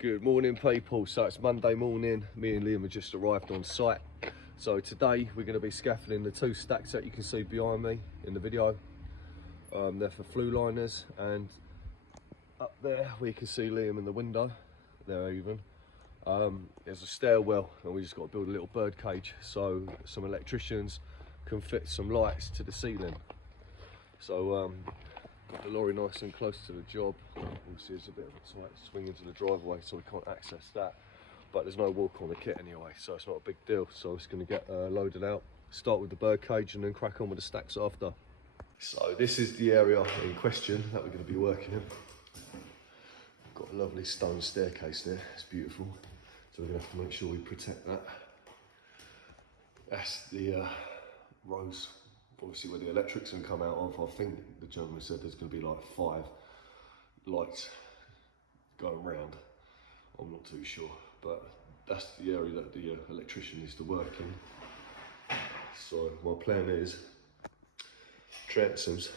Good morning, people. So it's Monday morning. Me and Liam have just arrived on site. So today we're going to be scaffolding the two stacks that you can see behind me in the video. They're for flue liners, and up there we can see Liam in the window. There even. There's a stairwell, and we just got to build a little bird cage so some electricians can fit some lights to the ceiling. So got the lorry nice and close to the job. Obviously there's a bit of a tight swing into the driveway, so we can't access that, but there's no walk on the kit anyway, so it's not a big deal. So it's going to get loaded out, start with the bird cage and then crack on with the stacks after. So this is the area in question that we're going to be working in. Got a lovely stone staircase there, it's beautiful, so we're going to have to make sure we protect that. That's the rows, obviously where the electrics can come out of. I think the gentleman said there's going to be like 5 lights going round. I'm not too sure, but that's the area that the electrician needs to work in. So my plan is transoms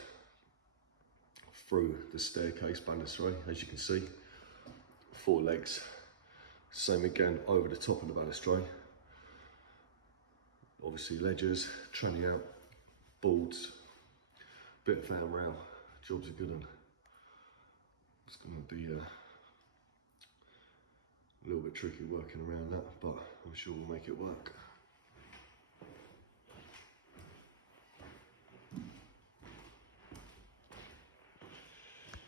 through the staircase balustrade, as you can see, 4 legs. Same again over the top of the balustrade. Obviously ledgers, tranny out, boards, bit of fan rail. Job's a good one. It's going to be a little bit tricky working around that, but I'm sure we'll make it work.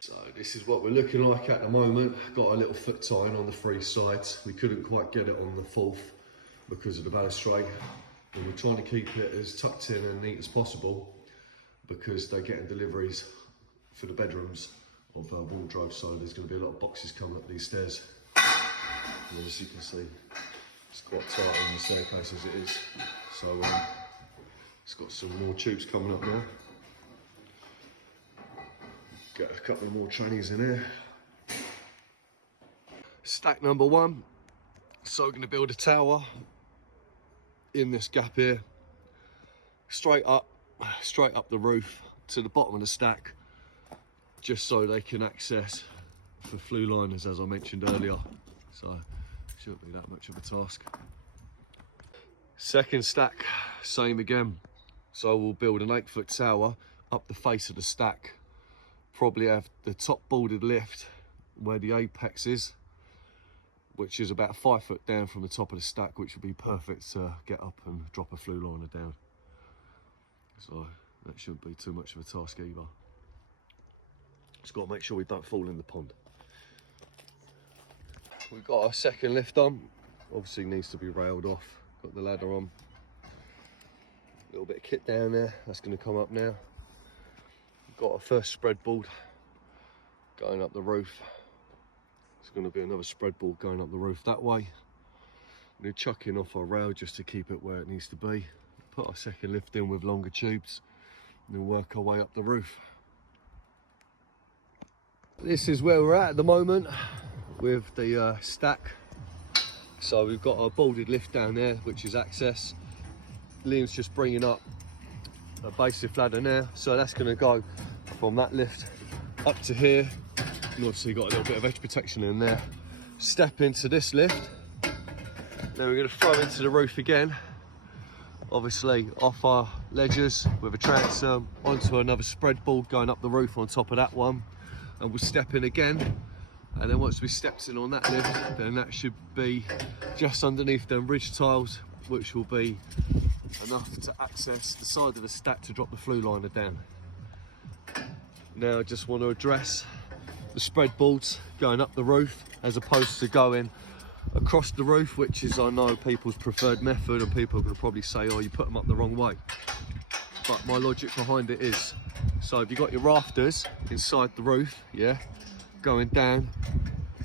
So this is what we're looking like at the moment. Got a little foot tying on the 3 sides. We couldn't quite get it on the 4th because of the balustrade. And we're trying to keep it as tucked in and neat as possible because they're getting deliveries for the bedrooms of wardrobe, so there's going to be a lot of boxes coming up these stairs. And as you can see, it's quite tight on the staircase as it is, so it's got some more tubes coming up now. Get a couple more trannies in here. Stack number 1. So we're going to build a tower in this gap here, straight up the roof to the bottom of the stack, just so they can access for flue liners, as I mentioned earlier. So shouldn't be that much of a task. Second stack, same again. So we'll build an 8-foot tower up the face of the stack. Probably have the top boarded lift where the apex is, which is about 5 foot down from the top of the stack, which would be perfect to get up and drop a flue liner down. So that shouldn't be too much of a task either. Just got to make sure we don't fall in the pond. We've got our second lift on. Obviously needs to be railed off. Got the ladder on. A little bit of kit down there. That's going to come up now. We've got our first spreadboard going up the roof. There's going to be another spreadboard going up the roof that way. We're chucking off our rail just to keep it where it needs to be. Put our second lift in with longer tubes and then work our way up the roof. This is where we're at the moment with the stack. So we've got our boarded lift down there, which is access. Liam's just bringing up a base lift ladder now, so that's going to go from that lift up to here. And obviously got a little bit of edge protection in there. Step into this lift, then we're going to throw into the roof again, obviously off our ledgers with a transom onto another spreadboard going up the roof on top of that one, and we'll step in again. And then once we stepped in on that lift, then that should be just underneath them ridge tiles, which will be enough to access the side of the stack to drop the flue liner down. Now I just want to address the spreadboards going up the roof as opposed to going across the roof, which is, I know, people's preferred method, and people could probably say, oh, you put them up the wrong way. But my logic behind it is, so if you've got your rafters inside the roof, yeah, going down,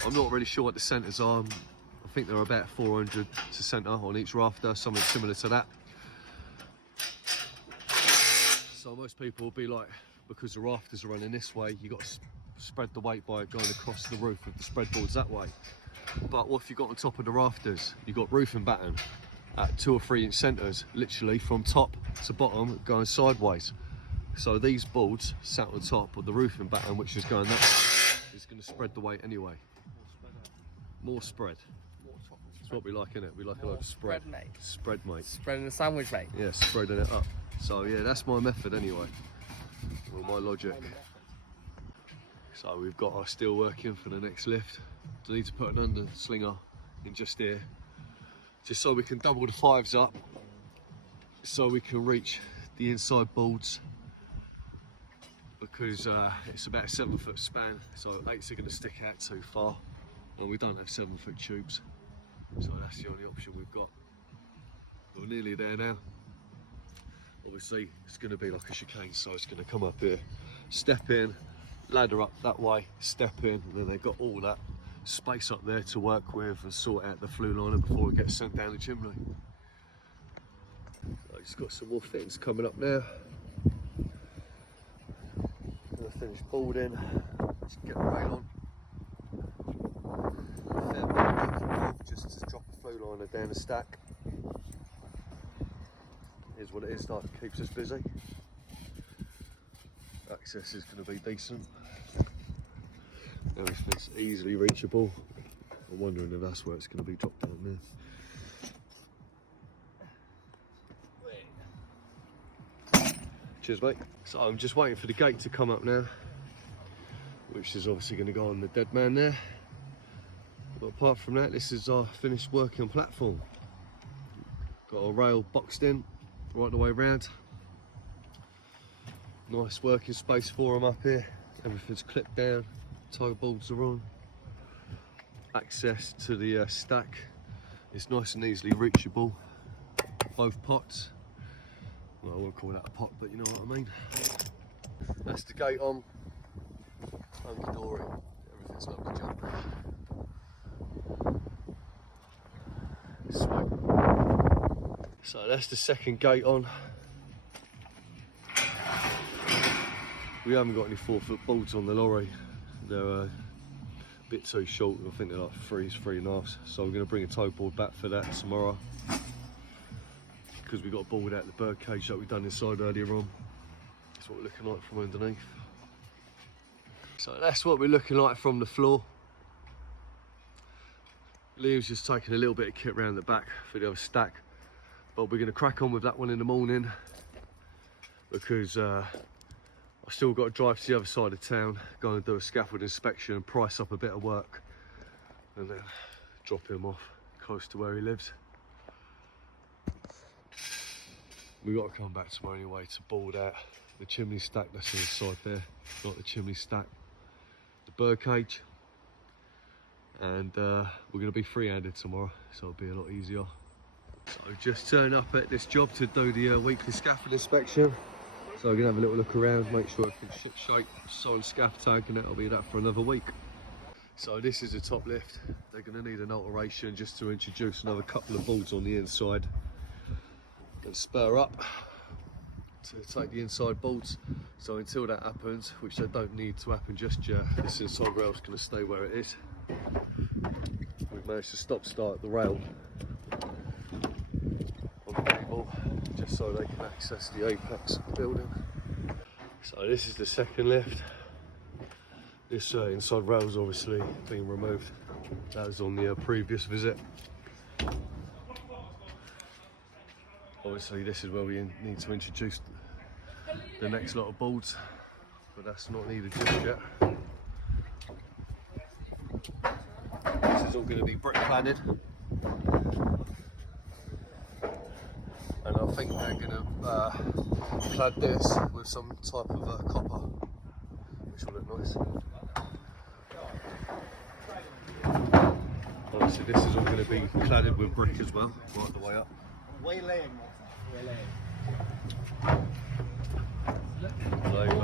I'm not really sure what the centres are. I think they're about 400 to centre on each rafter, something similar to that. So most people will be like, because the rafters are running this way, you've got to spread the weight by going across the roof with the spreadboards that way. But what if you've got on top of the rafters, you've got roofing batten at 2 or 3 inch centres, literally from top to bottom going sideways. So these boards sat on top of the roofing batten, which is going that way, is going to spread the weight anyway. More spread. More chocolate. That's what we like, innit? We like a More lot of spread. spread, mate. Spread, mate. Spreading the sandwich, mate. Yeah, spreading it up. So yeah, that's my method anyway. Well, my logic. So we've got our steel working for the next lift. I need to put an under slinger in just here, just so we can double the 5s up, so we can reach the inside boards, because it's about a 7-foot span, so 8s are going to stick out too far, and we don't have 7-foot tubes, so that's the only option we've got. We're nearly there now. Obviously it's going to be like a chicane, so it's going to come up here, step in, ladder up that way, step in, and then they've got all that space up there to work with and sort out the flue liner before it gets sent down the chimney. So just got some more fittings coming up now. Gonna finish boarding, just get the rail on. Fair bit of work just to drop a flue liner down the stack. Is what it is, that keeps us busy. Access is going to be decent. Everything's easily reachable. I'm wondering if that's where it's going to be dropped down there. Cheers, mate. So I'm just waiting for the gate to come up now, which is obviously going to go on the dead man there. But apart from that, this is our finished working platform. Got a rail boxed in right the way round. Nice working space for them up here. Everything's clipped down, toe bolts are on. Access to the stack is nice and easily reachable. Both pots. Well, I won't call that a pot, but you know what I mean. That's the gate on. Hunky dory. Everything's lovely jump. Sweet. So that's the second gate on. We haven't got any 4-foot bolts on the lorry. They're a bit too short. I think they're like 3.5. So we're going to bring a toe board back for that tomorrow, because we got bored out the bird cage that we done inside earlier on. That's what we're looking like from underneath. So that's what we're looking like from the floor. Liam's just taking a little bit of kit round the back for the other stack, but we're going to crack on with that one in the morning, because I've still got to drive to the other side of town, go and do a scaffold inspection and price up a bit of work, and then drop him off close to where he lives. We've got to come back tomorrow anyway to board out the chimney stack that's on the side there, not the chimney stack, the bird cage, and we're going to be free-handed tomorrow, so it'll be a lot easier. So I've just turned up at this job to do the weekly scaffold inspection. So we're going to have a little look around, make sure everything's ship shape, sign scaff tag, and that'll be that for another week. So this is the top lift. They're going to need an alteration just to introduce another couple of boards on the inside. Going to spur up to take the inside boards. So until that happens, which they don't need to happen just yet, this inside rail's going to stay where it is. We've managed to stop-start the rail on the cable, just so they can access the apex of the building. So this is the second lift. This inside rail's obviously been removed. That was on the previous visit. Obviously this is where we need to introduce the next lot of boards, but that's not needed just yet. This is all going to be brick cladded. And I think they're going to clad this with some type of copper, which will look nice. Obviously this is all going to be cladded with brick as well, right the way up. They've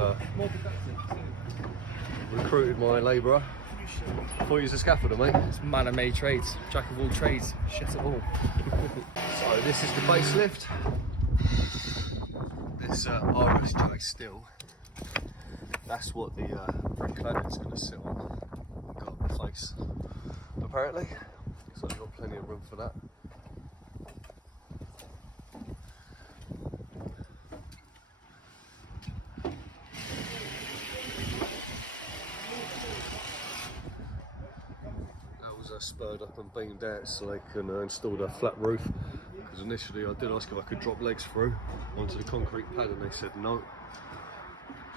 recruited my labourer. I thought he was a scaffolder, mate. It's man of many trades, jack of all trades, shit at all. So this is the base lift. This RSJ steel, that's what the brick cladding is going to sit on. Got up the face, apparently. So I've got plenty of room for that. spurred up and beamed out so they can install a flat roof. Because initially I did ask if I could drop legs through onto the concrete pad and they said no.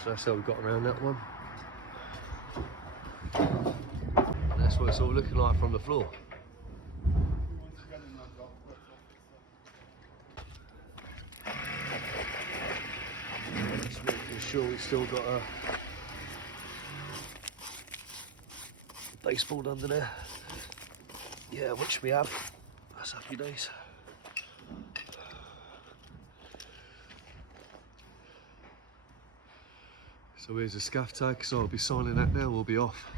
So that's how we got around that one. And that's what it's all looking like from the floor. Just making sure we've still got a baseboard under there. Yeah, which we have. That's happy days. So here's a scaff tag, so I'll be signing that now, we'll be off.